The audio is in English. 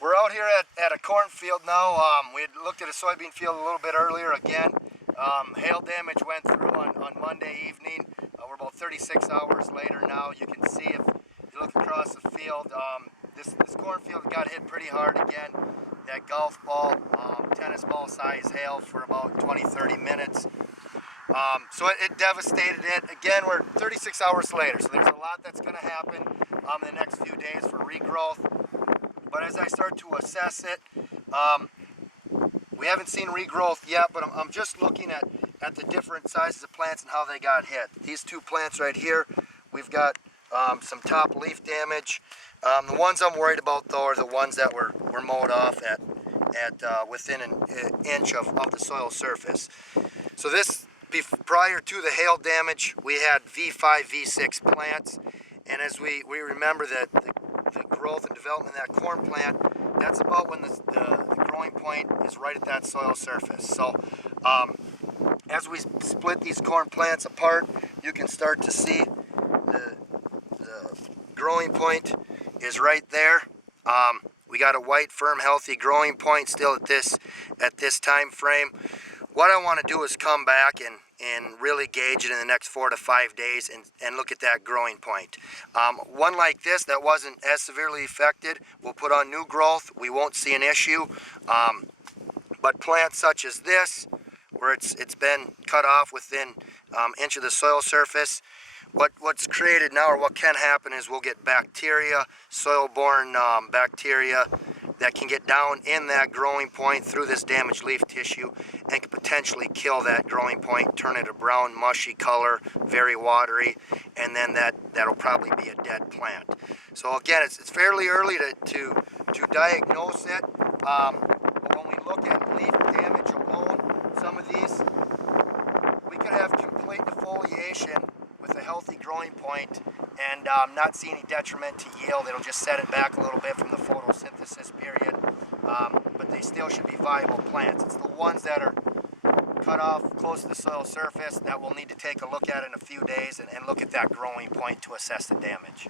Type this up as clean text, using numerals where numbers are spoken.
We're out here at a cornfield now. We had looked at a soybean field a little bit earlier again. Hail damage went through on Monday evening. We're about 36 hours later now. You can see if you look across the field, this cornfield got hit pretty hard again. That golf ball, tennis ball size hail for about 20-30 minutes. So it devastated it. Again, we're 36 hours later, so there's a lot that's going to happen in the next few days for regrowth. But as I start to assess it, we haven't seen regrowth yet, but I'm just looking at the different sizes of plants and how they got hit. These two plants right here, we've got some top leaf damage. The ones I'm worried about though are the ones that were mowed off at within an inch of the soil surface. So this, prior to the hail damage, we had V5, V6 plants, and as we remember that the growth and development of that corn plant, that's about when the growing point is right at that soil surface. So as we split these corn plants apart, you can start to see the growing point is right there. We got a white, firm, healthy growing point still at this time frame. What I want to do is come back and really gauge it in the next 4 to 5 days and look at that growing point. One like this that wasn't as severely affected, we'll put on new growth. We won't see an issue. But plants such as this, where it's been cut off within inch of the soil surface, what's created now, or what can happen, is we'll get bacteria, soil-borne bacteria that can get down in that growing point through this damaged leaf tissue and can potentially kill that growing point, turn it a brown, mushy color, very watery, and then that'll probably be a dead plant. So again, it's fairly early to diagnose it, but when we look at leaf damage alone, some of these, we could have complete defoliation with a healthy growing point and not see any detriment to yield. It'll just set it back a little bit from the photosynthesis period, but they still should be viable plants. It's the ones that are cut off close to the soil surface that we'll need to take a look at in a few days and look at that growing point to assess the damage.